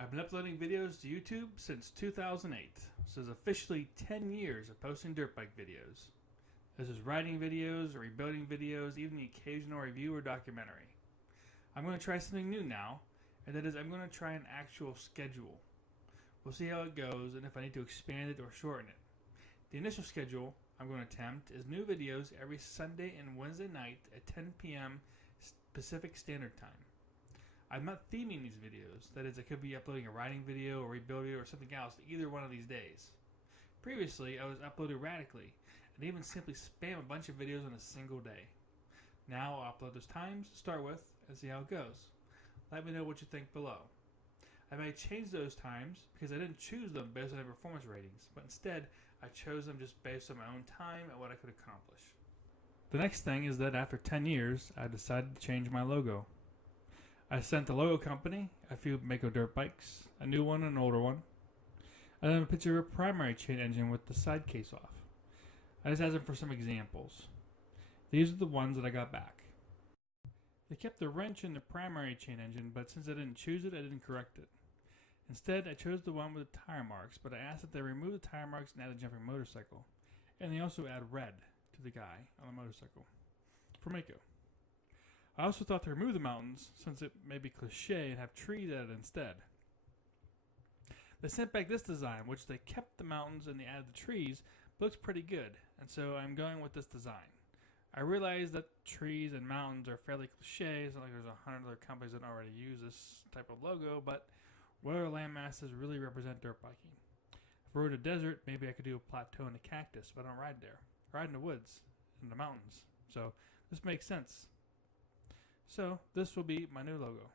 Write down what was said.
I've been uploading videos to YouTube since 2008, so it's officially 10 years of posting dirt bike videos. This is riding videos, rebuilding videos, even the occasional review or documentary. I'm going to try something new now, and that is I'm going to try an actual schedule. We'll see how it goes and if I need to expand it or shorten it. The initial schedule I'm going to attempt is new videos every Sunday and Wednesday night at 10 p.m. Pacific Standard Time. I'm not theming these videos, that is, I could be uploading a riding video or rebuild video or something else either one of these days. Previously, I was uploading radically and even simply spam a bunch of videos on a single day. Now I'll upload those times to start with and see how it goes. Let me know what you think below. I may change those times because I didn't choose them based on their performance ratings, but instead I chose them just based on my own time and what I could accomplish. The next thing is that after 10 years, I decided to change my logo. I sent the logo company a few Maicos dirt bikes, a new one and an older one, and then a picture of a primary chain engine with the side case off. I just asked them for some examples. These are the ones that I got back. They kept the wrench in the primary chain engine, but since I didn't choose it, I didn't correct it. Instead, I chose the one with the tire marks, but I asked that they remove the tire marks and add a jumping motorcycle. And they also add red to the guy on the motorcycle for Maicos. I also thought to remove the mountains, since it may be cliche, and have trees added instead. They sent back this design, which they kept the mountains and they added the trees, but looks pretty good, and so I'm going with this design. I realize that trees and mountains are fairly cliche. It's not like there's 100 other companies that already use this type of logo, but what other land masses really represent dirt biking? If I rode a desert, maybe I could do a plateau and a cactus, but I don't ride there. I ride in the woods, in the mountains. So this makes sense. So this will be my new logo.